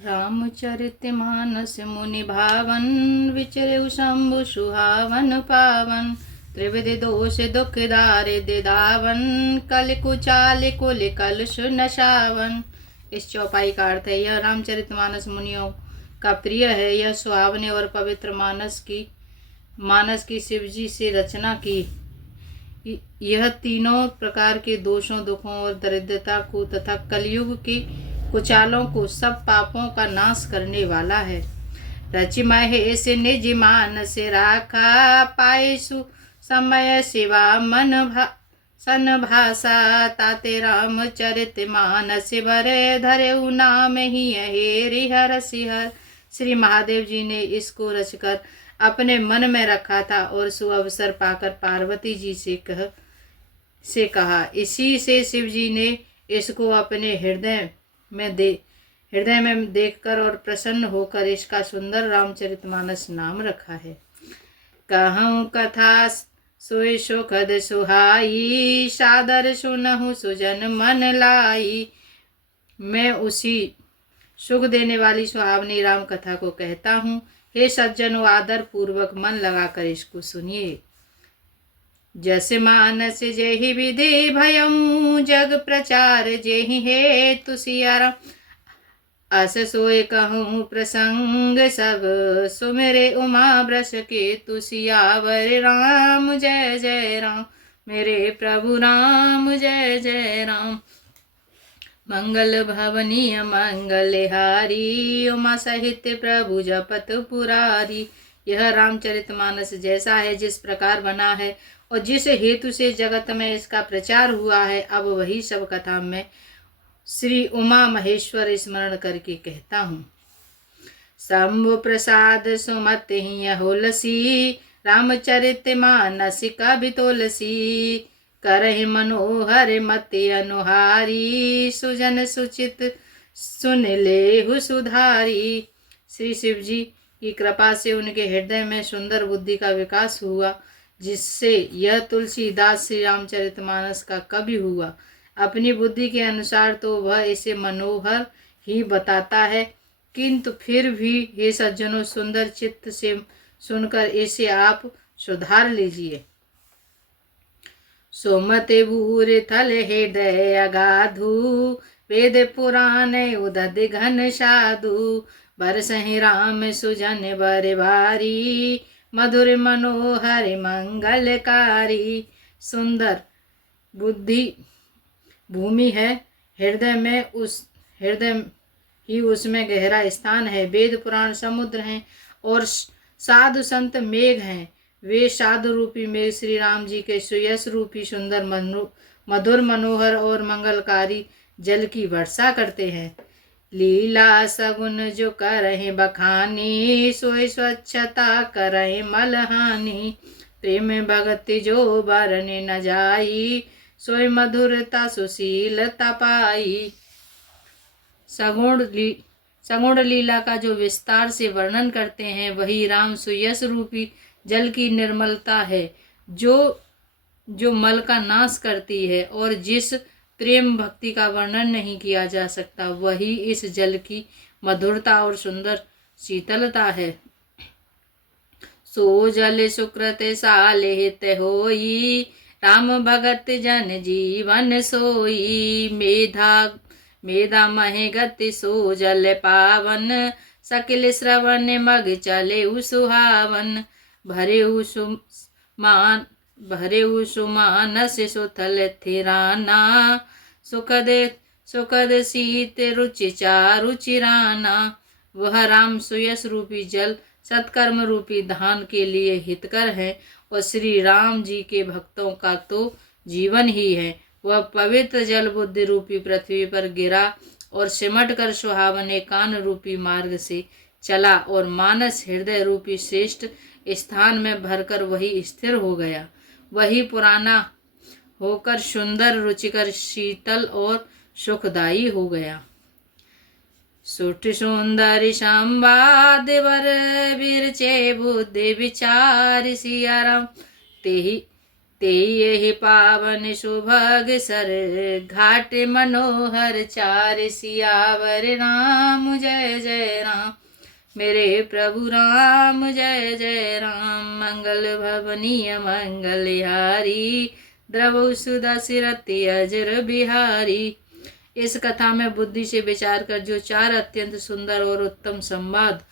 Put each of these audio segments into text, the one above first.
रामचरितमानस मुनि भावन, विचरउ शंभु सुहावन पावन। त्रिविध दोष दुख दारिद्र दावन, कल कुचाल कुल कलुष नशावन। इस चौपाई का अर्थ है, यह रामचरितमानस मुनियों का प्रिय है। यह सुहावने और पवित्र मानस की शिवजी से रचना की। यह तीनों प्रकार के दोषों, दुखों और दरिद्रता को तथा कलयुग के कुचालों को, सब पापों का नाश करने वाला है। रचि महेश निज मानस राखा, पाए सु समय शिवा सन भाषा। ताते रामचरित मानस भरे, धरे नाम ही हेरि हर सिहर। श्री महादेव जी ने इसको रचकर अपने मन में रखा था और सुअवसर पाकर पार्वती जी से कहा। इसी से शिव जी ने इसको अपने हृदय में देखकर और प्रसन्न होकर इसका सुंदर रामचरितमानस नाम रखा है। कहूँ कथा सोई सुखद सुहाई, सादर सुनहु सुजन मन लाई। मैं उसी सुख देने वाली सुहावनी राम कथा को कहता हूँ। हे सज्जनों, आदर पूर्वक मन लगाकर इसको सुनिए। जस मानस जेहि विधि भयऊ, जग प्रचार जेहि हेतु सिया राम। अस सोय कहूँ प्रसंग सब, सुमेरे उमा ब्रस केतु सियावर राम। जय जय राम मेरे प्रभु राम, जय जय राम। मंगल भवनीय मंगलहारी, उमा सहित प्रभु जपत पुरारी। यह रामचरितमानस जैसा है, जिस प्रकार बना है और जिस हेतु से जगत में इसका प्रचार हुआ है, अब वही सब कथा में श्री उमा महेश्वर स्मरण करके कहता हूँ। शंभु प्रसाद सुमति होलसी, रामचरित मानस कवि तुलसी। करहि मनोहर मति अनुहारी, सुजन सुचित सुन लेहु सुधारी। श्री शिव जी की कृपा से उनके हृदय में सुंदर बुद्धि का विकास हुआ, जिससे यह तुलसीदास श्री रामचरितमानस का कवि हुआ। अपनी बुद्धि के अनुसार तो वह इसे मनोहर ही बताता है, किंतु फिर भी हे सज्जनों, सुंदर चित्त से सुनकर इसे आप सुधार लीजिए। सोमते बूर थल हृदय अगाधु, वेद पुराण उदद घन साधु। बरसहि राम सुजन बर भारी, मधुर मनोहर मंगलकारी। सुंदर बुद्धि भूमि है, हृदय ही उसमें गहरा स्थान है। वेद पुराण समुद्र हैं और साधु संत मेघ हैं। वे साधु रूपी मेघ श्री राम जी के सुयश रूपी सुंदर मधुर मनोहर और मंगलकारी जल की वर्षा करते हैं। लीला सगुन जो करहि बखानी, सोई स्वच्छता करहि मलहानी। प्रेम भक्ति जो बरने न जाई, सोई मधुरता सुशीलता पाई। सगुण लीला का जो विस्तार से वर्णन करते हैं, वही राम सुयश रूपी जल की निर्मलता है, जो मल का नाश करती है। और जिस प्रेम भक्ति का वर्णन नहीं किया जा सकता, वही इस जल की मधुरता और सुंदर शीतलता है। सो जल सुकृत सालित होई, राम भगत जन जीवन सोई। मेधा महे गति सो जल पावन, सकिल श्रवण मग चले सुहावन। भरे सुमानस सुथल थिराना, सुखद शीत रुचि चारु चिराना। वह राम सुयश रूपी जल सत्कर्म रूपी धान के लिए हितकर है और श्री राम जी के भक्तों का तो जीवन ही है। वह पवित्र जल बुद्धि रूपी पृथ्वी पर गिरा और सिमट कर सुहावने कान रूपी मार्ग से चला और मानस हृदय रूपी श्रेष्ठ स्थान में भरकर वही स्थिर हो गया। वही पुराना होकर सुंदर, रुचिकर, शीतल और सुखदायी हो गया। सुठ सुंदर संवाद वर विरचे बुद्धि विचार सिया राम। ते यही पावन सुभग सर घाट मनोहर चार सियावर राम जय जय राम। मेरे प्रभु राम जय जय राम। मंगल भवनीय मंगलहारी द्रव सुदशरथि अजर बिहारी। इस कथा में बुद्धि से विचार कर जो चार अत्यंत सुंदर और उत्तम संवाद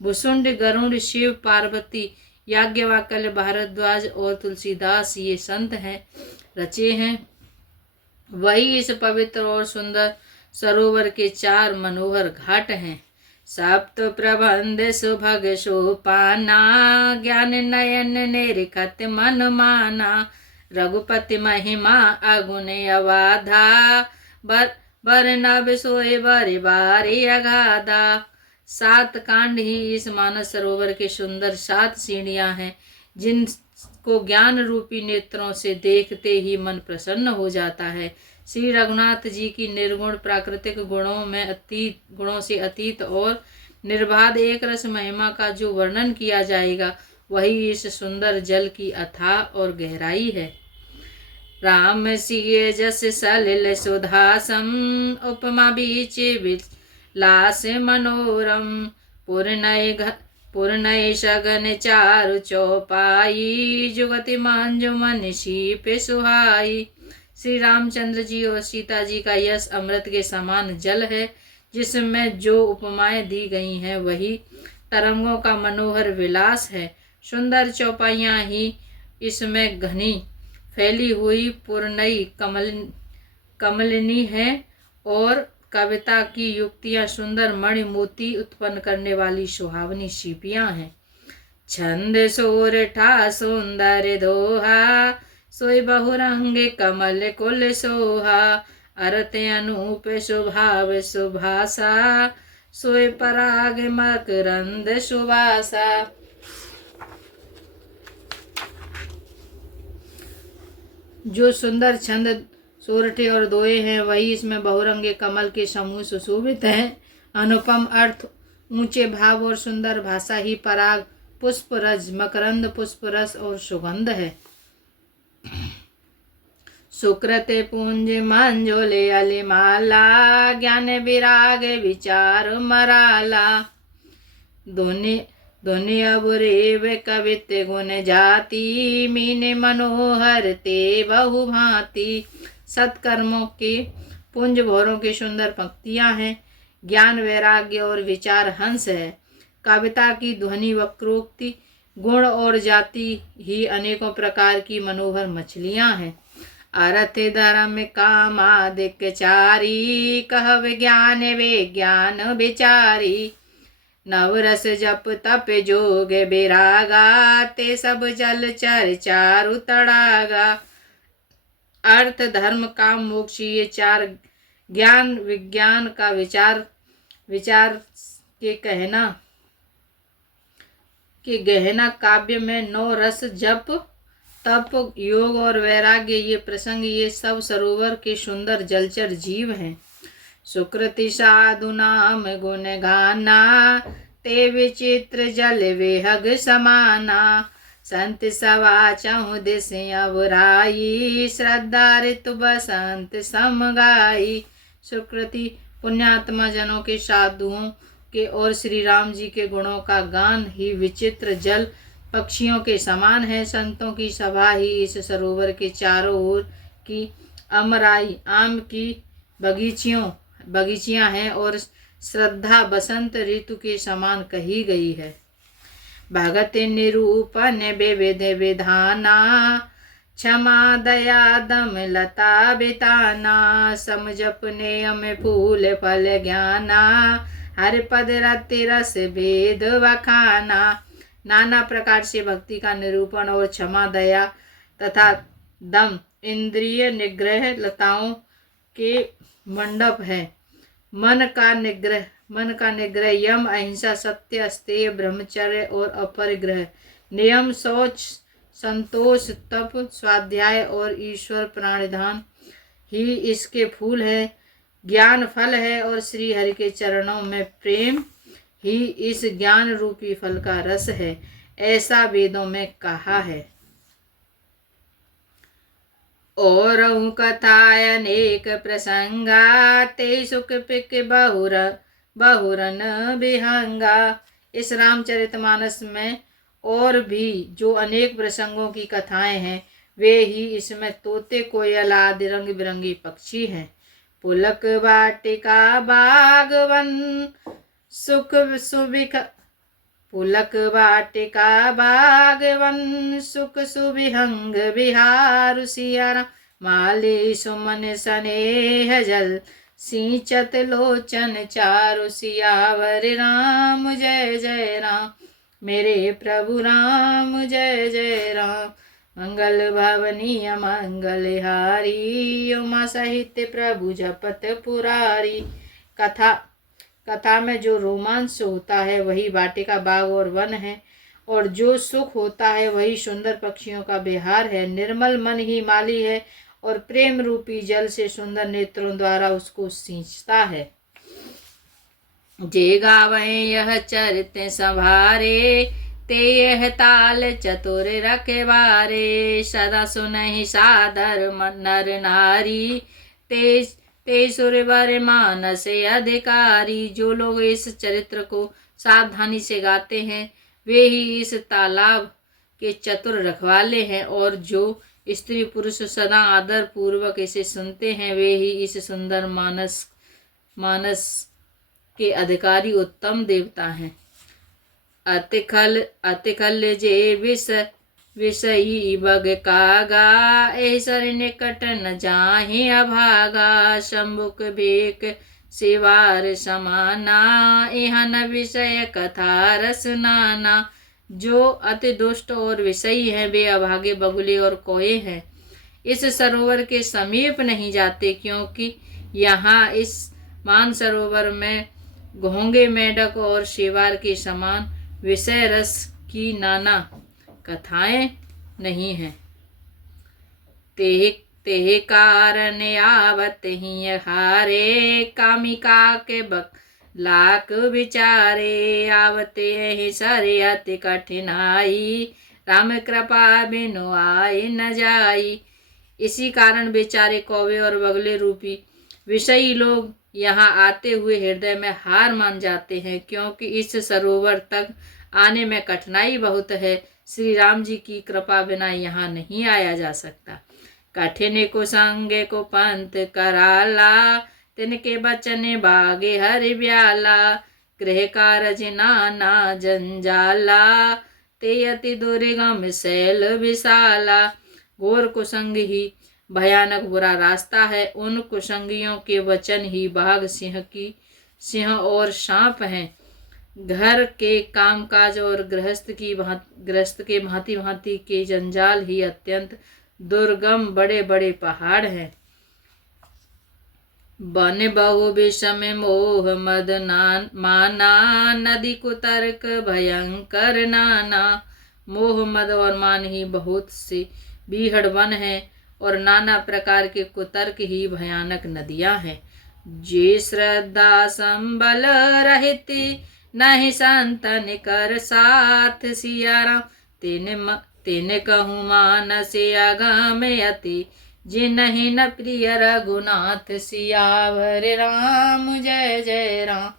भुसुंड गरुड़ शिव पार्वती याज्ञवल्क्य भारद्वाज और तुलसीदास ये संत हैं रचे हैं, वही इस पवित्र और सुंदर सरोवर के चार मनोहर घाट हैं। सप्त प्रबंध सुभग सोपाना ज्ञान नयन निरखत मन माना। रघुपति महिमा अगुण अवाधा बरनब सोए बारे बारे अगाधा। 7 कांड ही इस मानस सरोवर के सुंदर 7 सीढ़ियां हैं जिनको ज्ञान रूपी नेत्रों से देखते ही मन प्रसन्न हो जाता है। श्री रघुनाथ जी की निर्गुण प्राकृतिक गुणों से अतीत और निर्बाध एक रस महिमा का जो वर्णन किया जाएगा वही इस सुंदर जल की अथाह और गहराई है। राम सिए जस सलिल सुधासम उपमा बीच विलास मनोरम। पूर्णय सगन चारु चौपाई जुगति मंजुमन शीप सुहाई। श्री रामचंद्र जी और सीता जी का यश अमृत के समान जल है जिसमें जो उपमाएं दी गई हैं वही तरंगों का मनोहर विलास है। सुंदर चौपाइयाँ ही इसमें घनी फैली हुई पूर्णई कमलिनी है और कविता की युक्तियाँ सुंदर मणि मोती उत्पन्न करने वाली सुहावनी सीपियाँ हैं। छंद सोरठा सुंदर दोहा सोई बहुरंग कमल कुल सोहा। अरत अनूप स्वभाव सुभाषा सोई पराग मकरंद सुवासा। जो सुंदर छंद सोरठे और दोहे हैं वही इसमें बहुरंगे कमल के समूह सुशोभित हैं। अनुपम अर्थ, ऊंचे भाव और सुंदर भाषा ही पराग पुष्प रज मकरंद पुष्प रस और सुगंध है। सुकृते पुंज मंजोले अलिमाला ज्ञान विराग विचार मराला। धुनि अबुरेव कवित्व गुण जाति मीने मनोहर ते बहु भांति। सत्कर्मों के पुंज भौरों की सुंदर पंक्तियां हैं। ज्ञान वैराग्य और विचार हंस है। कविता की ध्वनि वक्रोक्ति गुण और जाति ही अनेकों प्रकार की मनोहर मछलियां हैं। अर्थ धर्म कामादिक चारी कह विज्ञान विज्ञान विचारी। नवरस जप तप जोग बिरागा ते सब जल चर चारु तड़ागा। अर्थ धर्म काम मोक्ष ये चार ज्ञान विज्ञान का विचार के गहना काव्य में 9 रस जप तप योग और वैराग्य ये प्रसंग ये सब सरोवर के सुंदर जलचर जीव हैं। सुकृति साधु नाम गुण गाना ते विचित्र जल विहग समाना। संत सवा चहु दिस अबुराई श्रद्धा ऋतु बसंत समगाई। सुकृति पुण्यात्मा जनों के साधुओं के और श्री राम जी के गुणों का गान ही विचित्र जल पक्षियों के समान है। संतों की सभा ही इस सरोवर के चारों ओर की अमराई आम की बगीचियां हैं और श्रद्धा बसंत ऋतु के समान कही गई है। भगत निरूपण विविध विधाना क्षमा दया दम लता बिताना। समझप नेयम फूल फल ज्ञाना हर पद रति रस भेद वखाना। नाना प्रकार से भक्ति का निरूपण और क्षमा दया तथा दम इंद्रिय निग्रह लताओं के मंडप है। मन का निग्रह यम अहिंसा सत्य अस्तेय ब्रह्मचर्य और अपरिग्रह। नियम शौच संतोष तप स्वाध्याय और ईश्वर प्राणिधान ही इसके फूल है। ज्ञान फल है और श्री हरि के चरणों में प्रेम ही इस ज्ञान रूपी फल का रस है, ऐसा वेदों में कहा है। और कथाय अनेक प्रसंगा ते सुख पिक बहुरन विहंगा। इस रामचरितमानस में और भी जो अनेक प्रसंगों की कथाएं हैं वे ही इसमें तोते कोयल आदि रंग बिरंगी पक्षी हैं। पुलक वाटिका बागवन सुख सुविख पुलक वाटिका बागवन सुख सुविहंग विहार सिया माली सुमन स्नेह जल सिंचत लोचन चारु सियावर राम जय जय राम। मेरे प्रभु राम जय जय राम। मंगल भवनीय मंगलहारी उमा सहित प्रभु जपत पुरारी। कथा में जो रोमांच होता है वही वाटिका बाग और वन है, और जो सुख होता है वही सुंदर पक्षियों का विहार है। निर्मल मन ही माली है और प्रेम रूपी जल से सुंदर नेत्रों द्वारा उसको सींचता है। जे गावै यह चरित संभारे ते यह ताल चतुर रखवारे। सदा सुनहि सादर नर नारी ते सुरवर मानस अधिकारी। जो लोग इस चरित्र को सावधानी से गाते हैं वे ही इस तालाब के चतुर रखवाले हैं, और जो स्त्री पुरुष सदा आदर पूर्वक इसे सुनते हैं वे ही इस सुंदर मानस के अधिकारी उत्तम देवता हैं। अतिखल जे विषयी बग कागा ऐसर निकट न जाहि अभागा। शंभुक बेक सेवार समाना एहन विषय कथा रस नाना। जो अति दुष्ट और विषयी हैं वे अभागे बगुले और कौए हैं। इस सरोवर के समीप नहीं जाते, क्योंकि यहाँ इस मानसरोवर में घोंगे मेढक और शेवार के समान विषय रस की नाना कथाएं नहीं हैं। तेह कारण आवत ही हारे कामिका के बक लाख विचारे। आवते ही सरे अति कठिनाई राम कृपा बिनु आए न जाई। इसी कारण बेचारे कौवे और बगले रूपी विषयी लोग यहाँ आते हुए हृदय में हार मान जाते हैं, क्योंकि इस सरोवर तक आने में कठिनाई बहुत है। श्री राम जी की कृपा बिना यहाँ नहीं आया जा सकता। कठिन को संगे को पंथ कराला तिनके बचने बागे हरि ब्याला। गृह कारज नाना जंजाला ते अति दुर्गम शैल विशाला। घोर कुसंग ही भयानक बुरा रास्ता है। उन कुसंगियों के वचन ही बाघ सिंह और सांप हैं। घर के कामकाज और गृहस्थ के भांति भांति के जंजाल ही अत्यंत दुर्गम बड़े बड़े पहाड़ हैं। बन बहु विषम मोह मद माना नदी कुतर्क भयंकर नाना। मोह मद और मान ही बहुत से बीहड़ वन है, और नाना प्रकार के कुतर्क ही भयानक नदियां हैं। जे श्रद्धा संबल रहित नहीं संतन कर साथ सियाराम। तेने कहूँ मानस अगम अति जिन्हि न प्रिय रघुनाथ। सियावर राम जय जय राम।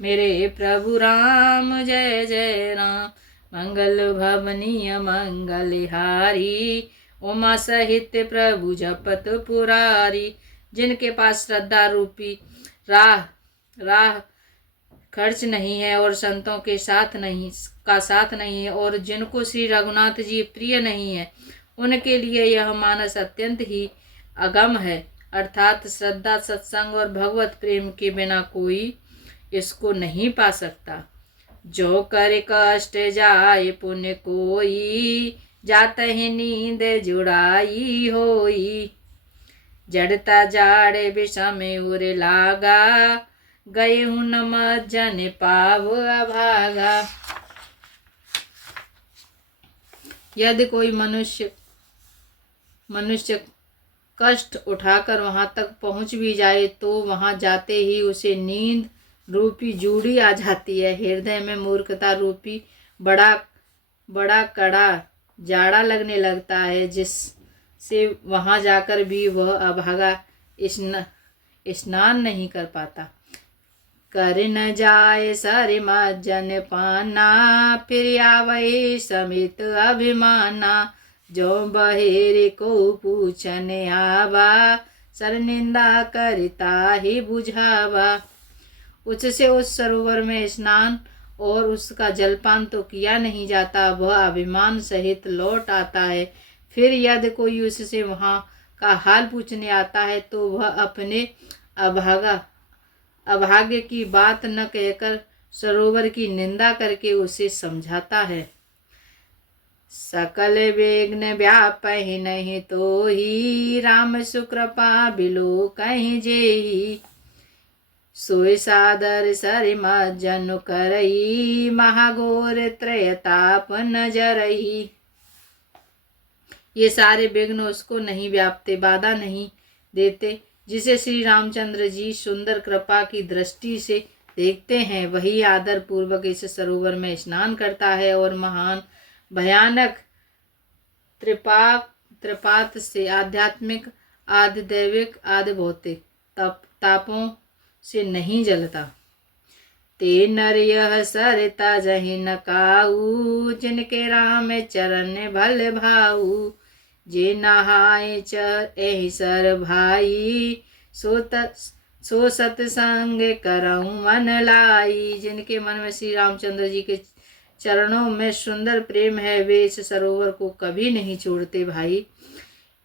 मेरे प्रभु राम जय जय राम। मंगल भवनीय मंगलहारी उमा सहित प्रभु जपत पुरारी। जिनके पास श्रद्धा रूपी राह खर्च नहीं है और संतों के साथ नहीं है, और जिनको श्री रघुनाथ जी प्रिय नहीं है उनके लिए यह मानस अत्यंत ही अगम है। अर्थात श्रद्धा सत्संग और भगवत प्रेम के बिना कोई इसको नहीं पा सकता। जो कर कष्ट जाए पुण्य कोई जात ही नींद जुड़ाई होई। जड़ता जाड़े विषम उर लागा गए हूँ नम जन पाव अभागा। यदि कोई मनुष्य कष्ट उठाकर वहाँ तक पहुँच भी जाए तो वहाँ जाते ही उसे नींद रूपी जूड़ी आ जाती है। हृदय में मूर्खता रूपी बड़ा कड़ा जाड़ा लगने लगता है, से वहाँ जाकर भी वह अभागा स्नान नहीं कर पाता। कर न जाए सर मज्जन पाना, फिर आवै समित अभिमाना। जो बहेरे को पूछन आवा, सर निंदा करता ही बुझावा। उससे उस सरोवर में स्नान और उसका जलपान तो किया नहीं जाता, वह अभिमान सहित लौट आता है। फिर यदि कोई उससे वहाँ का हाल पूछने आता है तो वह अपने अभाग्य की बात न कहकर सरोवर की निंदा करके उसे समझाता है। सकल विघ्न व्यापहि नहीं तो ही, राम सुकृपा बिलो कहीं जेही। सोय सादर सरि मज्जन करई, महाघोर त्रयताप न जरई। ये सारे विघ्न उसको नहीं व्यापते, बाधा नहीं देते। जिसे श्री रामचंद्र जी सुंदर कृपा की दृष्टि से देखते हैं, वही आदर पूर्वक इस सरोवर में स्नान करता है और महान भयानक त्रिपात से आध्यात्मिक, आदि दैविक, आदि भौतिक तापों से नहीं जलता। ते नर यह सरता जहि न काऊ, जिनके राम चरण भल भाऊ। जे नहाए एहि सर भाई, सो सतसंग करऊँ मन लाई। जिनके मन में श्री रामचंद्र जी के चरणों में सुंदर प्रेम है, वे इस सरोवर को कभी नहीं छोड़ते। भाई,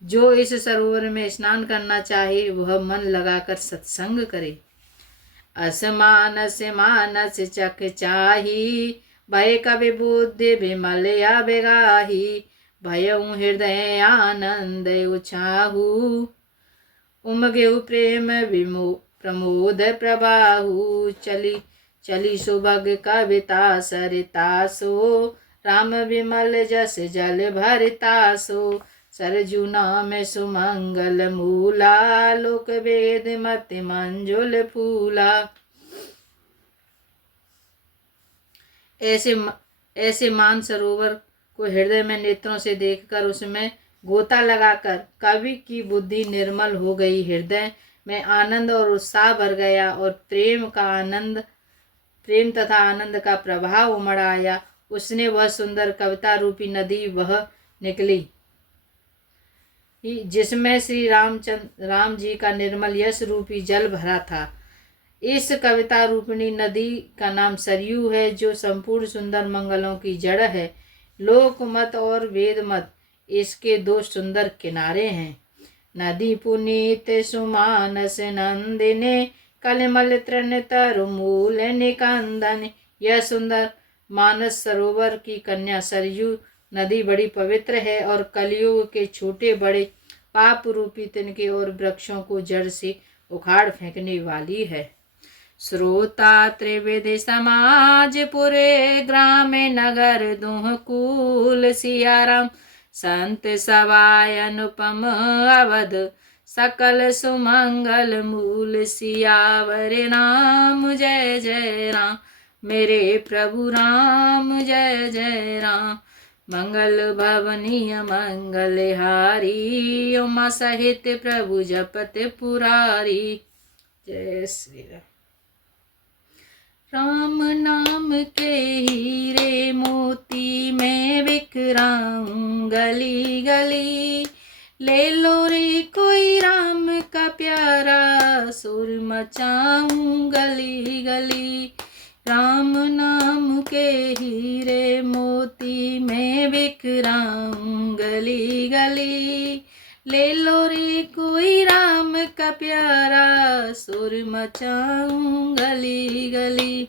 जो इस सरोवर में स्नान करना चाहे वह मन लगाकर सत्संग करे। असमानस मानस चख चाही, भय कवि बुद्धि विमल अबगाही। भयउ हृदय आनंद उछाहू, उमगेउ प्रेम प्रमोद प्रबाहु। चली सुभग कविता सरिता सो, राम विमल जस जल भरिता सो। सरजू नाम सुमंगल मूला, लोक वेद मति मंजुल फूला। ऐसे मान सरोवर को हृदय में नेत्रों से देखकर उसमें गोता लगाकर कवि की बुद्धि निर्मल हो गई। हृदय में आनंद और उत्साह भर गया और प्रेम तथा आनंद का प्रभाव उमड़ आया। उसने वह सुंदर कविता रूपी नदी वह निकली जिसमें श्री राम जी का निर्मल यश रूपी जल भरा था। इस कविता रूपिणी नदी का नाम सरयू है, जो संपूर्ण सुंदर मंगलों की जड़ है। लोक मत और वेद मत इसके दो सुंदर किनारे हैं। नदी पुनीत सुमानस नंदिने, कलिमल तृण तरु मूल निकंदन। यह सुंदर मानस सरोवर की कन्या सरयू नदी बड़ी पवित्र है और कलयुग के छोटे बड़े पाप रूपी तिनके और वृक्षों को जड़ से उखाड़ फेंकने वाली है। श्रोता त्रिविधि समाज पुरे, ग्राम नगर दुह कुल। सियाराम संत सवाय अनुपम अवध, सकल सुमंगल मूल। सियावर राम जय जय राम, मेरे प्रभु राम जय जय राम। मंगल भवनीय मंगल हारी, उमा सहित प्रभु जपत पुरारी। जय श्री राम। राम नाम के हीरे मोती मैं बिखराऊं गली गली। ले लो रे कोई राम का प्यारा, सुर मचाऊं गली गली। राम नाम के हीरे मोती मैं बिखराऊं गली गली। ले लो रे कोई राम का प्यारा, सुर मचाऊं गली गली।